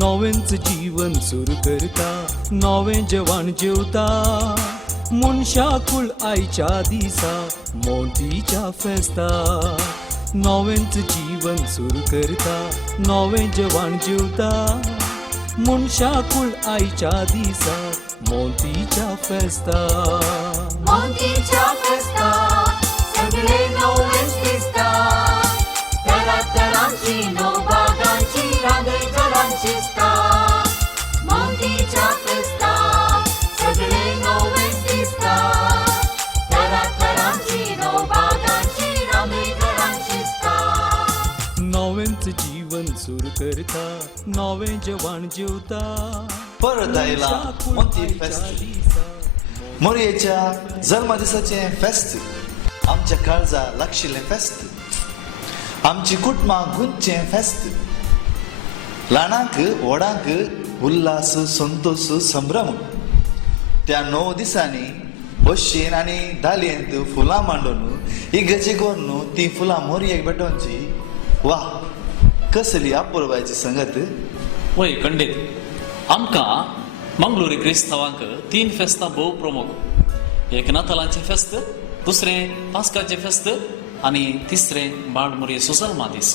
नवेंच जीवन सुरू करता नवे जवान जेवता मनशाकुळ आयच्या दिसा मोतीच्या फेस्ता नवेंच जीवन सुरू करता नवे जवान जेवता मनशाकुळ आयच्या दिसा मोतीच्या फेस्ता सगळे नवेच दिसता तरांची नवबागांची रांगय घरांची दिसता मोतीच्या फेस्ता सगळे नवेच दिसता तरांची नवबागांची रांगय घरांची दिसता नवेंच जीवन सुरू करता नवे जवान जेवता परत आयला मोती फेस्त मोरयेच्या जन्मदिसाचे फेस्त आमच्या काळजा लागशिल्ले फेस्त आमची कुटुंबां गुंजचे फेस्त ल्हानांक व्हडांक उल्हास संतोष संभ्रम त्या 9 दिसांनी बशीन आनी धालयेंत फुलां मांडून इगर्जे करून ती फुलां मोरयेक भेटोवची वा कसली अपुरबायची संगत वय खंडीत आमकां मंगळुरी क्रिस्तांवांक 3 फेस्तां भोव प्रमुख एक नातालांचे फेस्त दुसरें पास्काचे फेस्त आनी तिसरें बाळमुरयेचो जल्मा दीस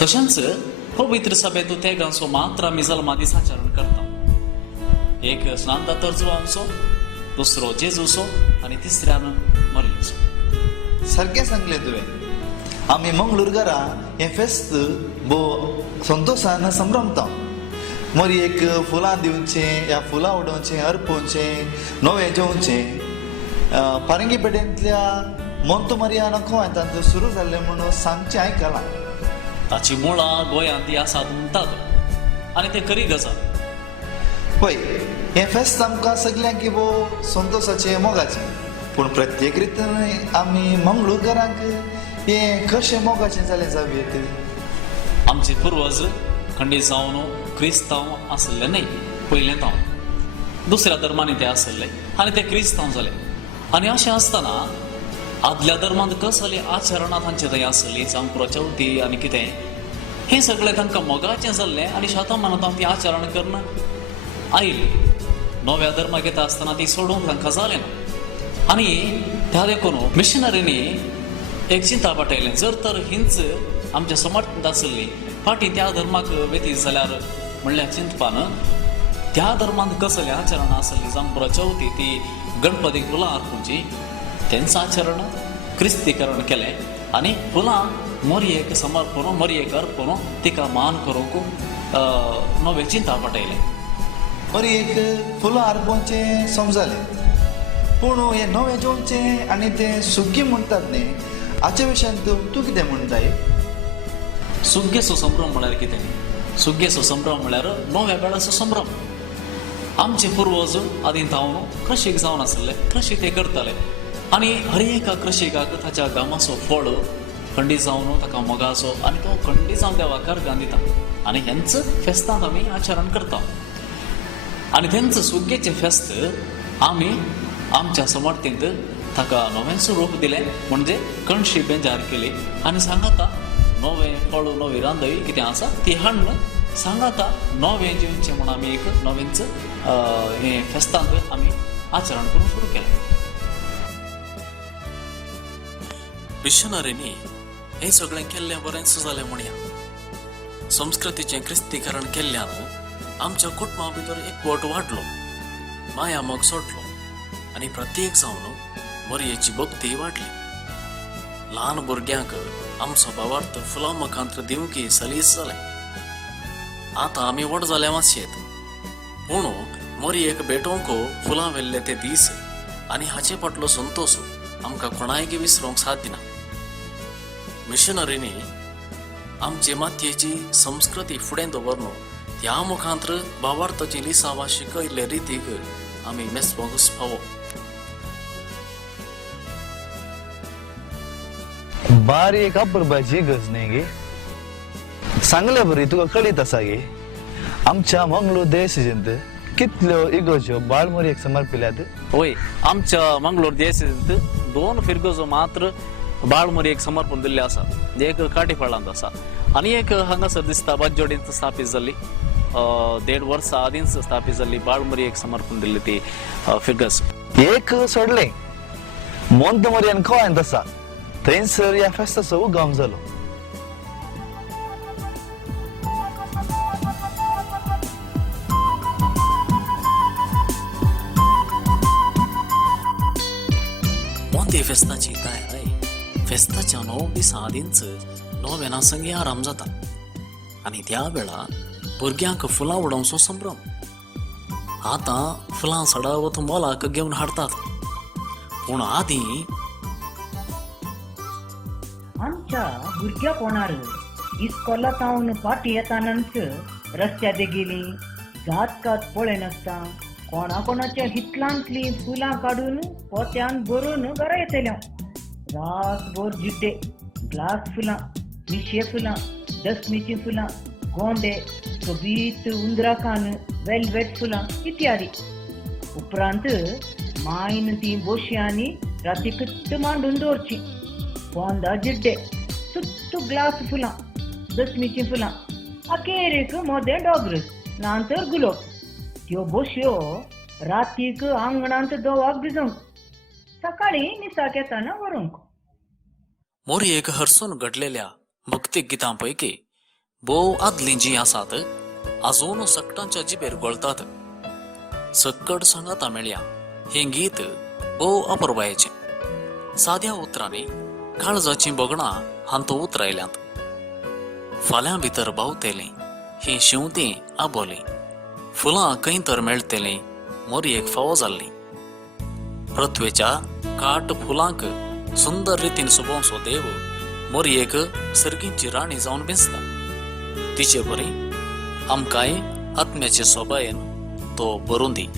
तशेंच पवित्र सभेत तेगांचो मात्र आमी जल्मा दीस आचरण करता एक स्नानदातरचो आमचो दुसरो जेजूचो आनी तिसऱ्यान मरयेचो सारकें सांगलें तुवें आमी मंगळूरकारां हें फेस्त भोव संतोशान संभ्रमता मोरयेक फुलां दिवचें या फुलां उडोवचें अर्पोवचें नवें जेवचें पारंगी पेटेंतल्या मोंतू मरियाना खोयांत सुरू जाल्लें म्हणून सांगचें आयकलां ताची मुळां गोंयांत ती आसात म्हणटात आनी ते खरी गजाल पळय हें फेस्त आमकां सगल्यांक भोव संतोशाचें मोगाचें पूण प्रत्येक रितीन आमी मंगळूरकारांक हें कशें मोगाचें जालें जावेत आमचे पुर्वज खंडीत जावन क्रिस्तांव आसले न्ही पयलें तांव दुसऱ्या धर्मांनी ते आसले आनी ते क्रिस्तांव जाले आनी अशें आसतना आदल्या धर्मांत कसली आचरणां तांचे थंय आसली जावं प्रचवती आनी कितें हें सगळें तांकां मोगाचें जाल्लें आनी शतमानांत ती आचरण करून आयली नव्या धर्माक येता आसतना ती सोडूंक तांकां जालें ना आनी त्या देखून मिशनरींनी एक चिंता पाटयलें जर तर हिंच आमच्या समर्थांत आसली फाटीं त्या धर्माक वेतीत जाल्यार म्हणल्यार चिंतपान त्या धर्मांत कसली आचरणां आसली जावं प्रचवती ती गणपतीक फुलां अर्पूची तेंच आचरण क्रिस्तीकरण केलें आनी फुलां मोरयेक समर्पण मोरयेक अर्पण तिका मान करूंक नवे चिंता पटयलें मोरयेक फुलां अर्पोवचें समजलें पूण हें नवें जेवचें आनी तें सुग्गी म्हणटात न्ही हाचे विशयान तूं कितें म्हणटाय सुग्गेचो संभ्रम म्हळ्यार कितें सुग्गेचो संभ्रम म्हळ्यार नव्या वेळाचो संभ्रम आमचे पुर्वज आदीं तावन कृशीक जावन आसले कृशी ते करताले आनी हर एका कृशिकाक ताच्या गामाचो फळ खंडीत जावन ताका मोगाचो आनी तो खंडीत जावन देवाक अर्गां दिता आनी हेंच फेस्तांत आमी आचरण करता आनी तेंच सुग्गेचें फेस्त आमी आमच्या समर्थींत ताका नवेंचो रूप दिलें म्हणजे कणशी बेजार केली आनी सांगाता नवें फळ नवी रांदय कितें आसा ती हाडून सांगाता नवें जेवचें म्हूण आमी एक नवेंच हें फेस्तांत आमी आचरण करून सुरू केलें मिशनरींनी हें सगळें केल्लें बरेंच जालें म्हणया संस्कृतीचें क्रिस्तीकरण केल्ल्यान आमच्या कुटुंबा भितर एकवट वाडलो माया मोग सोडलो आनी प्रत्येक जावन मोरयेची भक्ती वाडली ल्हान भुरग्यांक आमचो भावार्थ फुलां मुखांत्र दिवंकी सलीस जालें आतां आमी व्हड जाले मातशेत पूण मोरयेक भेटोवंक फुलां व्हेल्ले ते दीस आनी हाचे फाटलो संतोश आमकां कोणायक विसरूंक साध्य ना मिशनरींनी आमचे मातयेची संस्कृती फुडें दवरून त्या मुखांत्र भावार्थाची लिसांवां शिकयल्ले रितीक आमी मेस्पोंक फावो बारीक अपुरबायची गज न्ही गे सांगले बरी तुका कळीत आसा गे आमच्या मंगळूर देशेंत कितल्यो इगोज्यो बाळमोरयेक समर्पिल्यात वय आमच्या मंगळूर देशांत 2 फिरगोजो मात्र बाळमोरयेक समर्पण दिल्ले आसा एक काटेफळांत आसा आनी एक हांगासर दिसता बाजोडेंत स्थापीत जाल्ली 1.5 वर्सां आदींच स्थापीत जाल्ली बाळमरी एक समर्पण दिल्ली ती फिगर्स. एक सोडले मोंत मरियान कोण तसा थंयसर ह्या फेस्ताचो उगम जालो. मोंते फेस्ताची काय आहे, फेस्ताच्या 9 दिसां आदींच 9 वेनासंगी आराम जाता आनी त्या वेळा भुरग्यांक फुलां उडोवचो संभ्रम. आतां फुलां सडावत मोलाक घेवन हाडतात, पूण आदीं आमच्या भुरग्यापणार इस्कॉलांतावन फाटी येतानाच रस्त्यार गेली जात कात पळय नासता कोणाकोणाच्या हितलांतली फुलां काडून पोत्यान भरून घरा येतल्या. रातभर जिड्डे, ग्लास फुलां, मिशे फुलां, दसमीची फुलां, गोंडे, सोबीत उंदराकान, वेल्वेट फुलां इत्यादी. उपरांत मायन ती बोशयांनी रातीकट्ट मांडून दवरची. पोंदा जिड्डे, सुत्त ग्लास फुलां, दसमीची फुलां, अखेरेक मोदें डॉगरस, नांतर गुलाब. त्यो बोश्यो रातीक आंगणांत दोवाक भिजोवंक, सकाळी निसाक येताना व्हरूंक. मोरयेक हरसून घडलेल्या भक्तीक गितां पैकी भोव आदलीं जीं आसात आजून सकटांच्या जिबेर गळटात. सक्कड सांगाता मेळया हें गीत भोव अपुर्बायेचें. साद्या उतरांनी काळजाचीं बोगणां हांत उतरायल्यांत. फाल्यां भितर भावतेलीं हीं शिंवतीं आबोलीं, फुलां खंय तर मेळटलीं मोरयेक फावो जाल्लीं. पृथ्वेच्या काट फुलांक सुंदर रितीन सुबोवचो देव मोरयेक सर्गींची राणी जावन भिजता. तिचे बरी आमकांय आत्म्याचे सोबायेन तो बरोवन दी.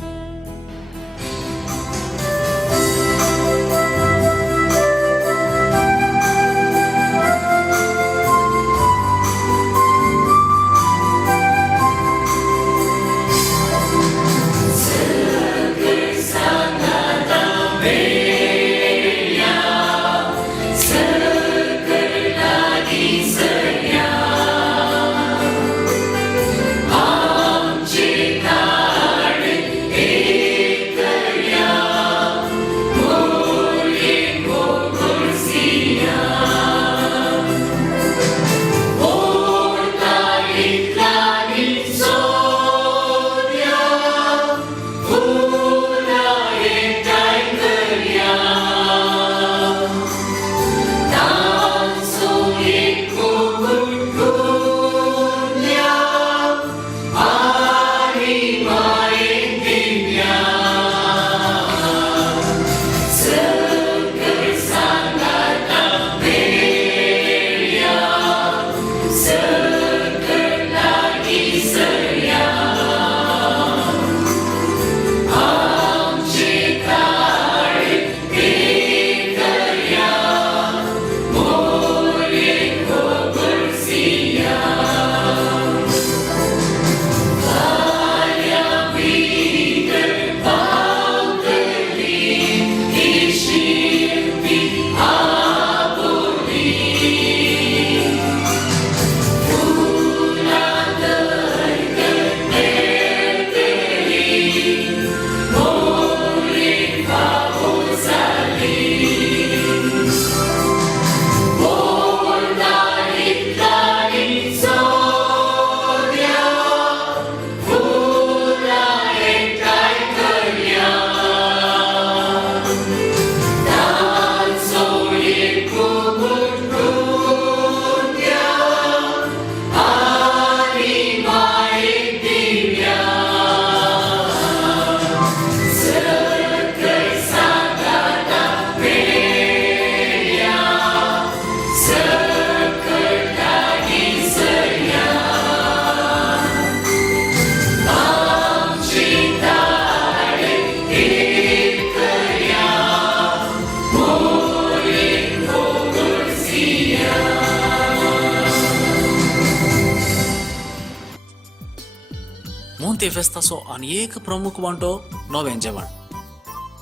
मोंते फेस्ताचो आनी एक प्रमुख वांटो नवें जेवण.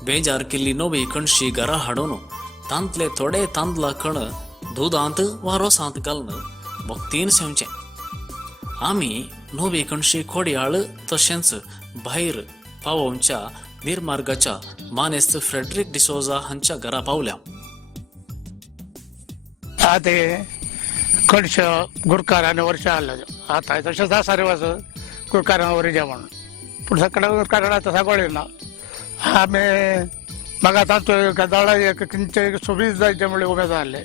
बेजार केल्ली नवी कणशी घरा हाडून तांतले थोडे तांदळा कण दुदांत वा रोसांत घालून भक्तीन सेवचें. आमी 19 खोडयाळ तशेंच भायर पावोवच्या निर्मार्गाच्या मानेस्त फ्रेडरिक डिसोजा हांच्या घरा पावल्या. आते कडश गुरकाराने वर्ष आलं आता तशेंच आसा रे वाज गुरकारांवर जेवण पूण सकाळ गुरकारा तसा कळना आमी म्हाका तातूंत गदाळा एक खंयचे सुबीज जायचे म्हणले उमेद जाल्ले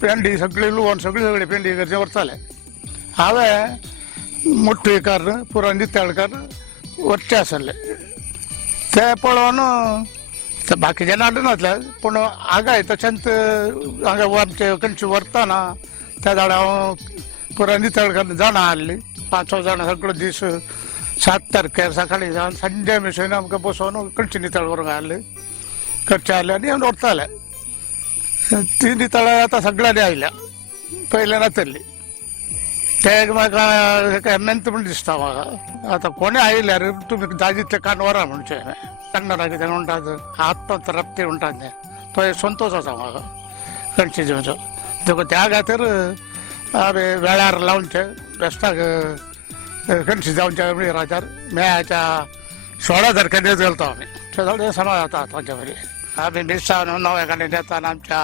पेंडी सगळी लुवोन सगळी पेंडी करचे व्हरताले. हांवें मुठ्ठेकार पुरण नितळकर वरचे आसले ते पळोवन बाकीचे नाटनातले पूण आगाय तशेंच हांगा आमचे खंयचे व्हरतना त्या झाडा हांव पुरण नितळकर जाणां हाडली 5-6 जाणां सगळो दीस 7 तारखेर सकाळी जावन संजे मेशेन आमकां बसोवन खंयचे नितळ व्हरूंक हाडले खर्चे हाडले आनी व्हरताले. ती नितळां आतां सगळ्यांनी आयल्या पयले नातरली ते म्हाका हेमेंत म्हण दिसता म्हाका आतां कोणी आयल्यार तुमी जाय कान व्हरा म्हणचे कन्नडा कितें म्हणटात आत्महत्या रप्ते म्हणटात न्ही तो एक संतोश आसा म्हाका खंयचे जिवचो देखून त्या खातीर आमी वेळार लावचे बेस्ताक खंयचे जावच्या राजार मेळ्याच्या 16 तारखेर गेलतो आमी सगळे समाज जाता तांचे वरी आमी मिरसांग नव्या गाडयेन येताना आमच्या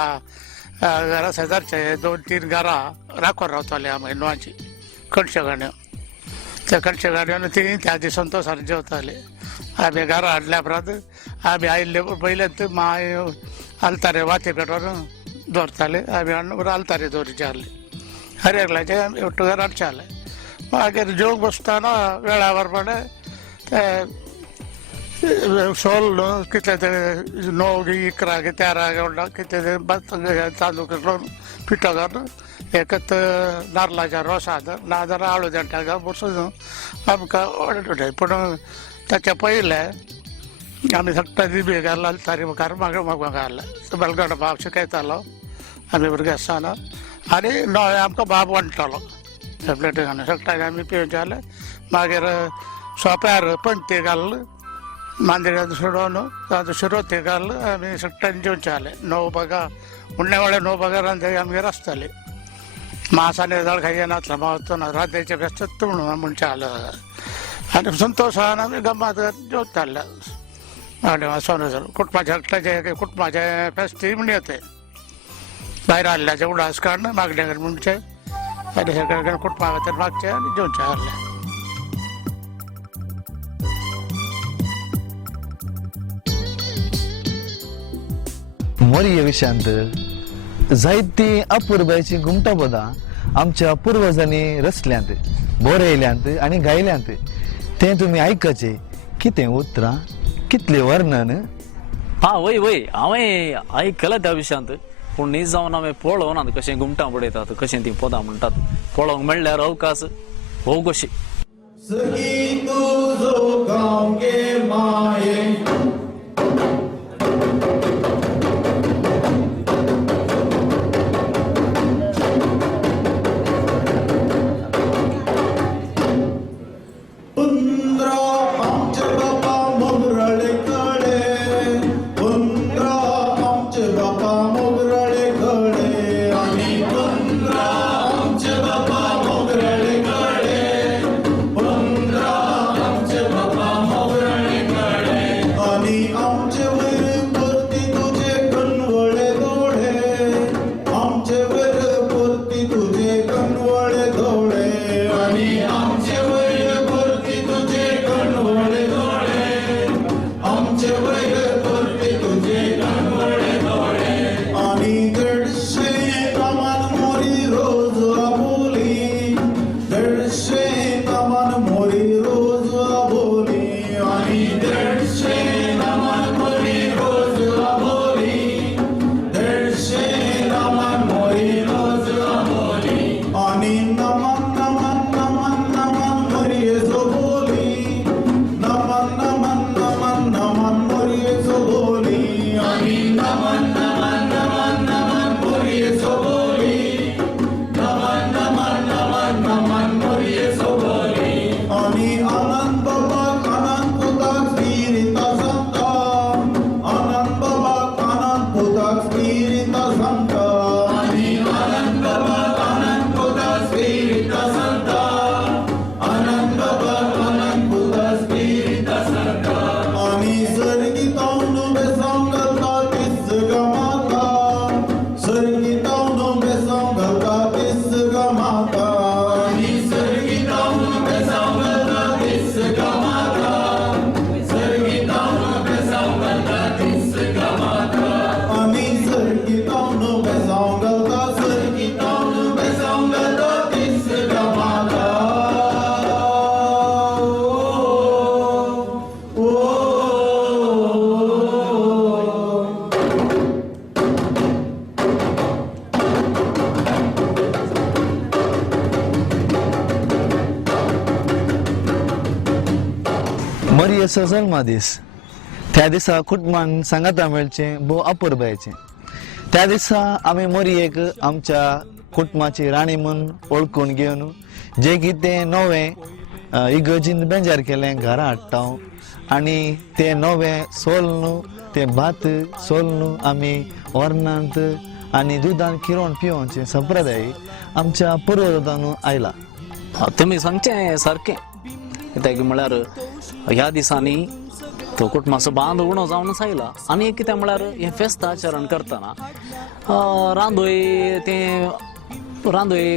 घरा शेजारचे 2-3 घरां राखोन रावताले आमी न्हंयची खडशे गाड्यो त्या खडशे गाडयोन ती त्या दिसा संतोशान जेवताले. आमी घरा हाडल्या उपरांत आमी आयिल्ले पयलेच माय आलतारे वाती पेटोवन दवरताले आमी हाडून आलतारे दवरचे आहले हर एकल्याचे आमी घरा हाडचे आहले. मागीर जेवंक बसतना वेळा प्रमाणे ते सोल कितले ते 9-11 13 कितें ते तांदूळ करून पिठो घालून एकच नारळाच्या रोसांत नाजाल्यार आळू देंठाक बसून आमकां ऑर्डर पूण ताचे पयले आमी सगळे दिबे घालला तारी मुखार म्हाका घालले बलगड बाब शिकयतालो आमी भुरगे आसतना आनी नवे आमकां बाब वांटतालो प्लेटीन सगळ्यांक आमी पिवचे जाले. मागीर सोंप्यार पंक्ती घालून मांद्रेर सोडोवन ताजो शिरो ते घालून आमी सगळ्यांनी जेवचे जाले. 9 बागा उण्णे वेळे 9 बागा रांदचे आमगेर आसताली. मांस आनी जळ खाय नासलें मावतना रांदचे बेश्टच म्हणून म्हणचे जाले आनी संतोशान आमी गम्मत जेवताले. आनी वचोन कुटुंबाचे एकट्याचे कुटुंबाचे फेस्ती म्हण येते भायर हाडल्याचे उडास काडून मागणे म्हणचे आनी सगळे कुटुंबा खातीर मागचे आनी जेवचे आहले. मोरये विशांत जायती अपुरबायची घुमटां पदां आमच्या पुर्वजांनी रचल्यांत बरयल्यांत आनी गायल्यांत ते तुमी आयकचे. कितें उतरां कितले वर्णन. वय वय हांवें आयकलां त्या विशयांत पूण न्ही जावन हांवें पळोवन आतां कशें घुमटां बडयतात कशें ती पदां म्हणटात पळोवंक म्हणल्यार अवकाश हो कशी. बाळाचो जल्मा दीस त्या दिसा कुटुंबान सांगाता मेळचे भोव अपुरबायचे त्या दिसा आमी मोरयेक आमच्या कुटुंबाची राणी म्हूण ओळखून घेवन जे कितें नवें इगर्जीन बेजार केलें घरा हाडटा आनी ते नवें सोल न्हू ते भात सोल न्हू आमी वर्णांत आनी दुदान किरोवन पिवोवचे संप्रदाय आमच्या पुर्वजांतून आयला. तुमी सांगचे सारकें कित्याक म्हळ्यार ह्या दिसांनी तो कुटुंबाचो बांद उणो जावनच आयला आनी कितें म्हळ्यार हें फेस्त आचरण करतना रांदोय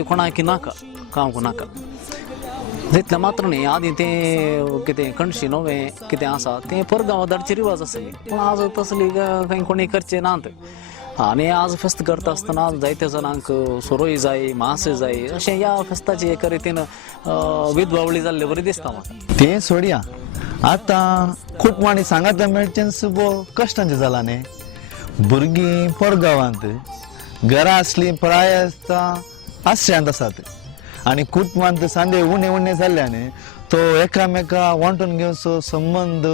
कोणाक नाका कांवक नाका तितलें मात्र न्ही आदी तें कितें कणशी नवें कितें आसा तें परगांव धाडची रिवाज आसली पूण आज तसली खंय कोणी करचे नात आनी आज फेस्त करता आसतना जायत्या जाणांक सोरोय जाय मांस जाय अशें ह्या फेस्ताची एका रितीन विधवावळी जाल्ले बरें दिसता म्हाका. तें सोडया आतां कुटुंबांनी सांगाता मेळचें भोव कश्टांचें जालां न्ही. भुरगीं परगांवांत घरां असलीं प्रायस्तां आश्रयांत आसात आनी कुटुंबांत सांदे उणे उणे जाल्ल्यान तो एकामेका वांटून घेवचो संबंद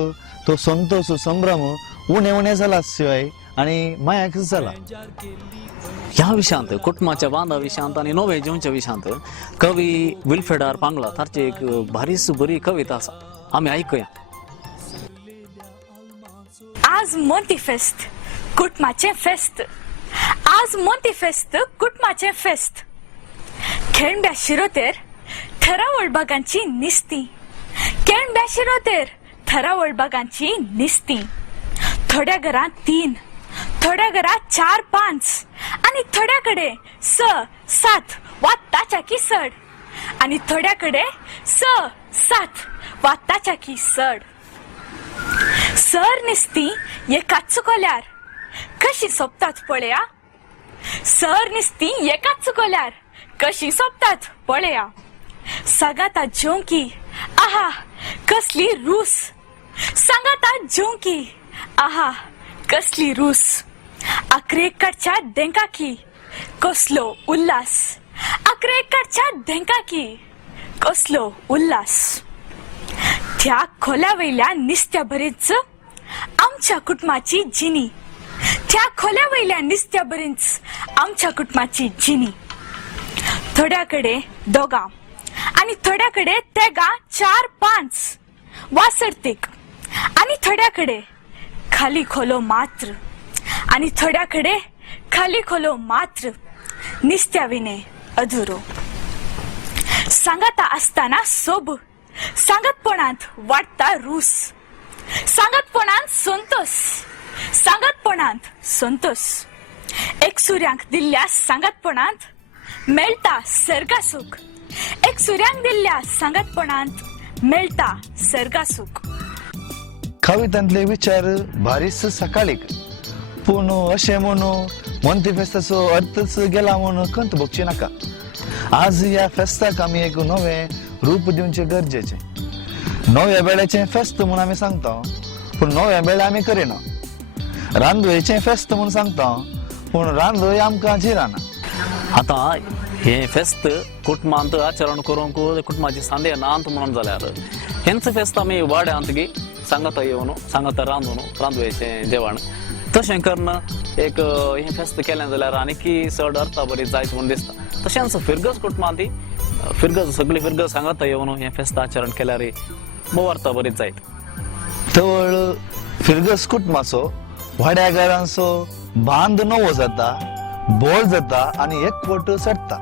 तो संतोश संभ्रम उणे उणे जाला शिवाय आनी मायाक जाला. ह्या विशयांत कुटुंबाच्या बांदा विशयांत आनी नवे जिवच्या विशयांत कवी विल्फ्रेड आर पांगला ताची एक भारीच बरी कविता आसा आमी आयकुया. आज मोती फेस्त कुटुंबाचे फेस्त आज मोती फेस्त कुटुंबाचे फेस्त खेळब्या शिरोतेर थरावळ बागांची निस्ती खेळब्या शिरोतेर थरावळ बागांची निस्ती थोड्या घरात 3 थोड्या घरात 4-5 आणि थोड्याकडे 6-7 वा ताच्या की सड आणि थोड्याकडे 6-7 वा ताच्या की सड सर निस्ती एकाच चुकल्यार कशी सोपतात पळया सर निस्ती एकाच चुकल्यार कशी सोपतात पळया सांगाता जोंकी आहा कसली रूस सांगाता जोंकी आहा कसली रूस अक्रेकडच्या देंकाकी कसलो उल्हास अक्रेकडच्या देंकाकी कसलो उल्हास त्या खोल्या वयल्या निस्त्या भरीच आमच्या कुटुंबाची जिनी त्या खोल्या वयल्या निस्त्या भरीच आमच्या कुटुंबाची जिनी थोड्याकडे 2 आणि थोड्याकडे 4-5 वासर्तीक आणि थोड्याकडे खाली खोलो मात्र आणि थोड्याकडे खाली खोलो मात्र निस्त्याविने अधुरो सांगाता असताना सोब सांगतपणात वाटता रूस सांगतपणात संतोष एक सूर्यांक दिल्ल्या सांगतपणात मेळटा सर्गासुख एक सूर्यांक दिल्ल्या सांगतपणात मेळटा सर्गासुख. कवितांतले विचार भारीच सकाळीक पूण अशें म्हणून मोंती फेस्ताचो अर्थच गेला म्हणून खंत भोगची नाका. आज ह्या फेस्ताक आमी एक नवें रूप दिवचे गरजेचे. नव्या बेळ्याचें फेस्त म्हणून आमी सांगता पूण नव्या बेळे आमी करिना. रांदोळेचें फेस्त म्हणून सांगता पूण रांदोळी आमकां जिराना. आतां हे फेस्त कुटुंबांत आचरण करूंक कुटुंबाची सांदे नांत म्हणून जाल्यार हेंच फेस्त आमी वाड्यांत गी सांगाता येवन सांगाता रांदोळेचें जेवण तशें करून एक हें फेस्त केलें जाल्यार आनीक चड अर्था बरी जायत म्हणून दिसता. तशेंच फिरगस कुटुंबांत सगळीं फिरगस सांगाता येवन हें फेस्त आचरण केल्यार भोव अर्था बरी जायत. तवळ फिरगस कुटुंबाचो व्हड्या घरांचो बांद नवो जाता बोळ जाता आनी एकवट सडटा.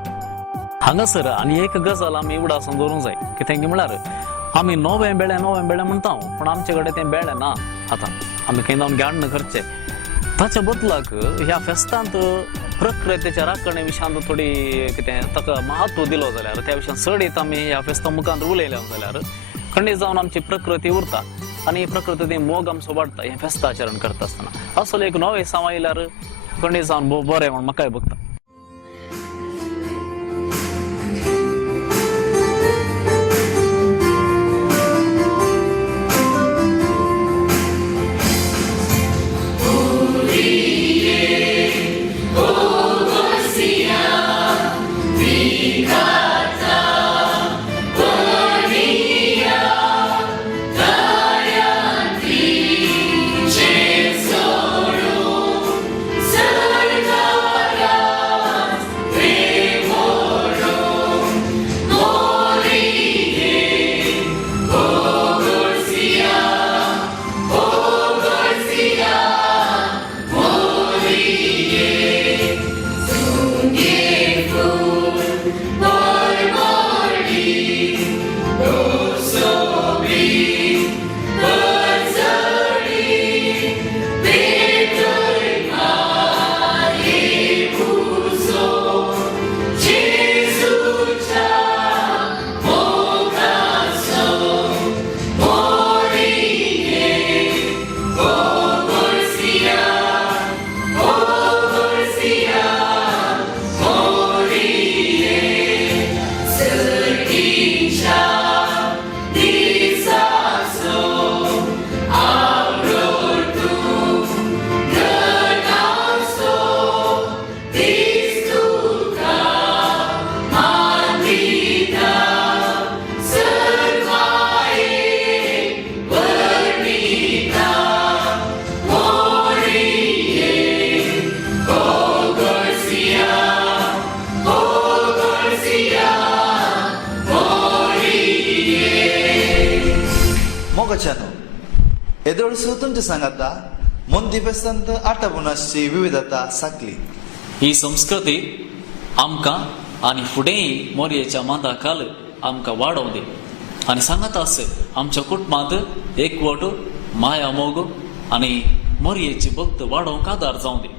हांगासर आनी एक गजाल आमी उडासून दवरूंक जाय कित्याक म्हळ्यार आमी नवें बेळें म्हणटा पूण आमचे कडेन तें बेळें ना. आतां आमी खंय जावन ज्ञान करचें ताच्या बदलाक ह्या फेस्तांत प्रकृतीच्या राखणे विशयांत थोडी कितें ताका महत्व दिलो जाल्यार त्या विशयान चडीत आमी ह्या फेस्ता मुखांत उलयल्या जाल्यार खंडीत जावन आमची प्रकृती उरता आनी प्रकृती मोग आमचो वाडटा हें फेस्त आचरण करता आसतना. असो एक नवें सांव आयल्यार खंडीत जावन बरें म्हण म्हाकाय भोगता. देवबाच्यानो एदोळसू तुमचे सांगाता मोंदी फेस्तांत आटाबुनाची विविधता साकली. ही संस्कृती आमकां आनी फुडेंय मोरयेच्या मांदा काल आमकां वाडोवं दी. आनी सांगात आस आमच्या कुटुंबांत एकवट माया मोग आनी मोरयेची भक्त वाडोवंक आदार जावं दी.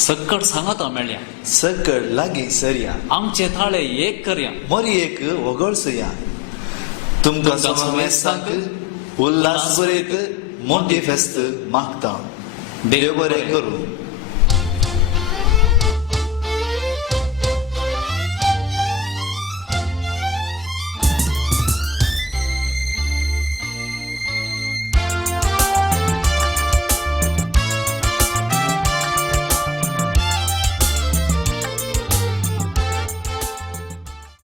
सक्कट सांगाता मेळ्या सकड लागीं सरया आमचे थाळे एक करया. मोरयेक वगळसुया तुमकां समवेस्तांक उल्हास बरयत मोंटी फेस्त मागता. देव बरें करूं.